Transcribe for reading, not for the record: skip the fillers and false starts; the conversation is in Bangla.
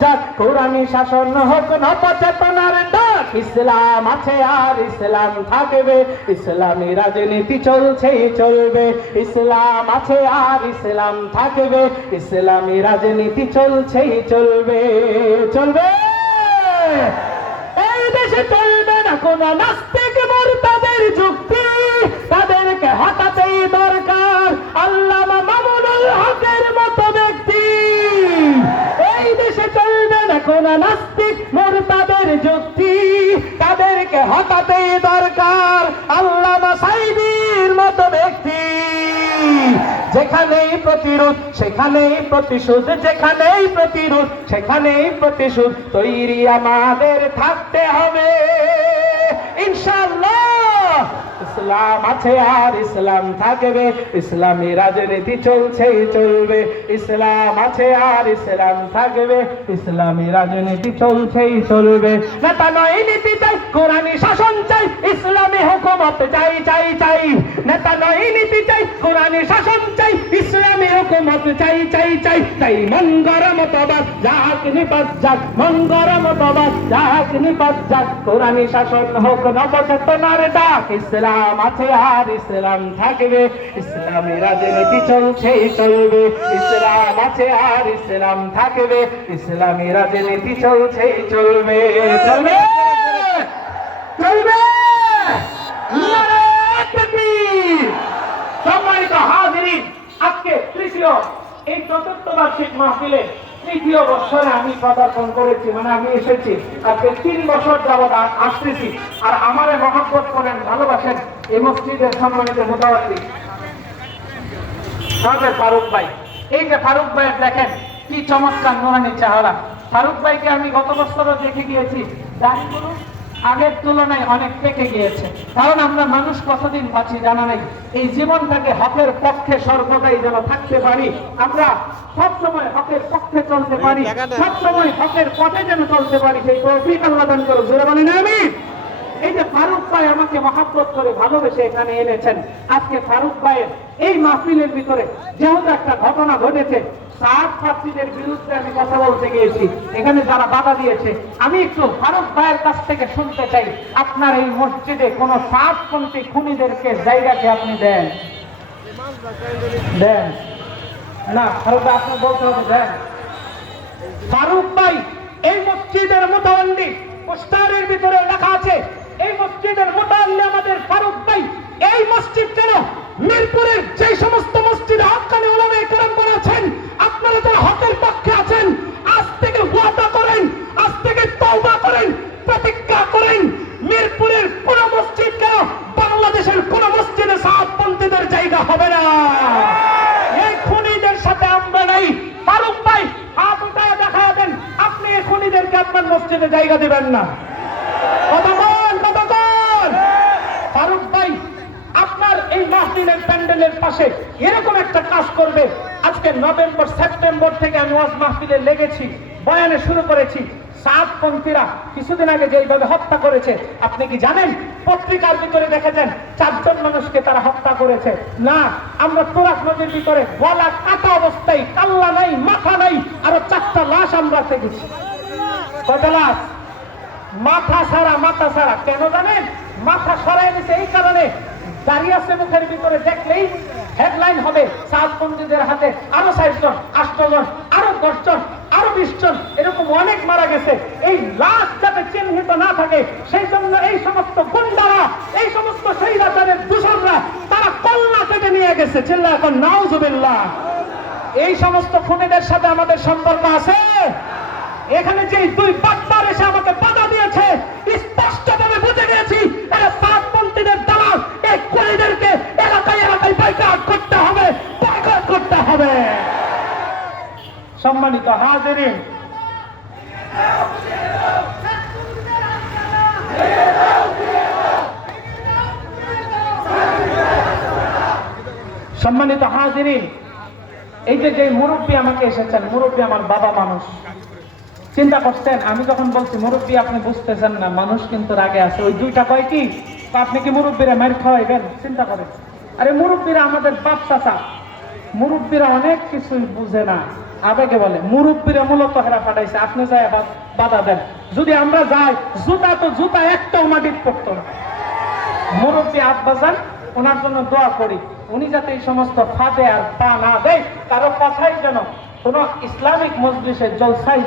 কোরআনী শাসন হোক নবচেতনার ডাক, ইসলাম আছে আর ইসলাম থাকবে, ইসলামী রাজনীতি চলছেই চলবে। ইসলাম আছে আর ইসলাম থাকবে, ইসলামী রাজনীতি চলছেই চলবে। চলবে, এই দেশে চলবে না কোন নাস্তিক মুরতাদের যুক্তি, তাদেরকে হটাতেই দরকার আল্লামা মামুনুল হকের মতো ব্যক্তি। এই দেশে চলবে না কোন নাস্তিক মুরতাদের যুক্তি, তাদেরকে হটাতেই দরকার আল্লামা সাঈদীর মতো ব্যক্তি। যেখানেই প্রতিরোধ সেখানেই প্রতিশোধ, যেখানেই প্রতিরোধ সেখানেই প্রতিশোধ, তৈরি আমাদের থাকতে হবে ইনশাআল্লাহ। ইসলাম আছে আর ইসলাম থাকবে, ইসলামী রাজনীতি চলছেই চলবে। ইসলাম আছে আর ইসলাম থাকবে, ইসলামী রাজনীতি চলছেই চলবে। নেতা নয় নীতি চাই, কোরআনী শাসন চাই, ইসলামী হুকুমত চাই চাই চাই। নেতা নয় নীতি চাই, কোরআনী শাসন চাই, ইসলামী হুকুমত চাই চাই চাই। তাই মন গরম তবাদ যাক নিপাত যাক, মন গরম তবাদ যাক নিপাত যাক। কোরআনী শাসন হোক নবচেতনার ডাক, ইসলাম আছে আর ইসলাম থাকবে, ইসলামী রাজনীতি চলছেই চলবে। ইসলাম আছে আর ইসলাম থাকবে, ইসলামী রাজনীতি চলছেই চলবে। চলবে, চলবে। নারায়ে তাকবীর। সম্মানিত হাজিরিন, আজকে তৃতীয় এই চতুর্থ বার্ষিক মাহফিলে তৃতীয় বছরে আমি পদার্পণ করেছি, মানে আমি এসেছি। আজকে 3 বছর যাবৎ আসতেছি, আর আমারে মহব্বত করেন, ভালোবাসেন এই মসজিদের সম্মানিত মুতাওয়াল্লি আমাদের ফারুক ভাই। এই যে ফারুক ভাই দেখেন কি চমৎকার নুরানি চেহারা। ফারুক ভাইকে আমি গত বছরও দেখে গিয়েছি, দাড়িগুলো আগের তুলনায় অনেক পেকে গিয়েছে। কারণ আমরা মানুষ কতদিন বাঁচি জানা নেই। এই জীবনটাকে হকের পক্ষে সর্বদাই যেন থাকতে পারি, আমরা সবসময় হকের পক্ষে চলতে পারি, সবসময় হকের পথে যেন চলতে পারি, সেই তৌফিক আল্লাহ দান করুন। জোরে বলেন আমিন। এই যে ফারুক ভাই আমাকে মহব্বত করে ভালোবেসে এখানে এনেছেন, আজকে ফারুক ভাইয়ের এই মাহফিলের ভিতরে যেহেতু একটা ঘটনা ঘটেছে, সাত ছাত্রীদের বিরুদ্ধে আমি কথা বলতে গিয়েছি, এখানে যারা বাধা দিয়েছে, আমি একটু ফারুক ভাইয়ের কাছ থেকে শুনতে চাই, আপনার এই মসজিদে কোন সাতপন্থী খুনিদেরকে জায়গাকে আপনি দেন? দেন না? ফারুক ভাই আপনি বলতে হবে দেন। ফারুক ভাই এই মসজিদের মুতাওয়াল্লি, পোস্টারের ভিতরে লেখা আছে এই মসজিদের মুতাওয়াল্লি আমাদের ফারুক ভাই। এই মসজিদ কেন মিরপুরের যে সমস্ত মসজিদে হক্কানি উলামায়ে কেরাম আছেন, আপনারা যারা হকের পক্ষে আছেন, আজ থেকে ওয়াদা করেন, আজ থেকে তওবা করেন, প্রতিজ্ঞা করেন, মিরপুরের কোন মসজিদ কেন বাংলাদেশের কোন মসজিদে সাতপন্থীদের জায়গা হবে না। এই খুনিদের সাথে আমরা নাই। ফারুক ভাই হাত উঠায় দেখা দেন, আপনি এই খুনিদেরকে আপনার মসজিদে জায়গা দিবেন না। কতক্ষণ কতক্ষণ? ফারুক ভাই আপনার এই মাহফিলের প্যান্ডেলের পাশে এরকম একটা কাজ করবে। আজকে নভেম্বর সেপ্টেম্বর থেকে আমি ওয়াজ মাহফিলে লেগেছি, বয়ানে শুরু করেছি। সাতপন্থীরা কিছুদিন আগে যেইভাবে হত্যা করেছে, আপনি কি জানেন? পত্রিকার ভিতরে দেখেছেন 4 জন মানুষকে তারা হত্যা করেছে। না, আমরা তুরাগ নদীর ভিতরে গলা কাটা অবস্থায়, কাল্লা নাই, মাথা নাই, আরো 4টা লাশ আমরা দেখেছি। কয়টা লাশ? মাথা ছাড়া, মাথা ছাড়া। কেন জানেন? মাথা সরাই নিছে এই কারণে, দাঁড়িয়ে আছে মুখের ভিতরে, দেখলেই হেডলাইন হবে সাতপন্থীদের হাতে আরো 6 জন, 8 জন, আরো 10 জন, আরো 20 জন, এরকম অনেক মারা গেছে। এই লাশ যাতে চিহ্নিত না থাকে সেই জন্য এই সমস্ত গুন্ডারা, এই সমস্ত স্বৈরাচারের দূষণরা তারা কল্লা কেটে নিয়ে গেছে। চিল্লা এখন নাউজুবিল্লাহ। এই সমস্ত খুনিদের সাথে আমাদের সম্পর্ক আছে? এখানে যে 2 বাটপার এসে আমাকে বাধা দিয়েছে, স্পষ্টভাবে বুঝে গেছি এরা সাতপন্থীদের দালাল। এই খুনিদেরকে এলাকায় এলাকায় বয়কট করতে হবে, বয়কট করতে হবে। সম্মানিত হাজিরিন, সম্মানিত হাজিরিন, এই যে মুরব্বী আমাকে এসেছেন, মুরব্বী আমার বাবা মানুষ। চিন্তা করছেন আমি যখন বলছি মুরব্বী আপনি বুঝতেছেন না, মানুষ কিন্তু রাগে আছে। ওই 2টা কয় কি, আপনি কি মুরব্বীরা মার খাওয়াইবেন? চিন্তা করেন। আরে মুরব্বীরা আমাদের বাপ চাচা, মুরব্বীরা অনেক কিছুই বুঝে না। আবেগে বলে, মুরব্বীরা মূলত হেরা পাঠাইছে, আপনি যাই বাধা দেন। যদি আমরা যাই, জুতা একটাও মাটির পড়তো না। মুরব্বী আব্বাজান, ওনার জন্য দোয়া করি, উনি যাতে এই সমস্ত ফাঁদে আর পা না দেয়, কারো কথাই যেন কোন ইসলামিক মজলিসের জলসায়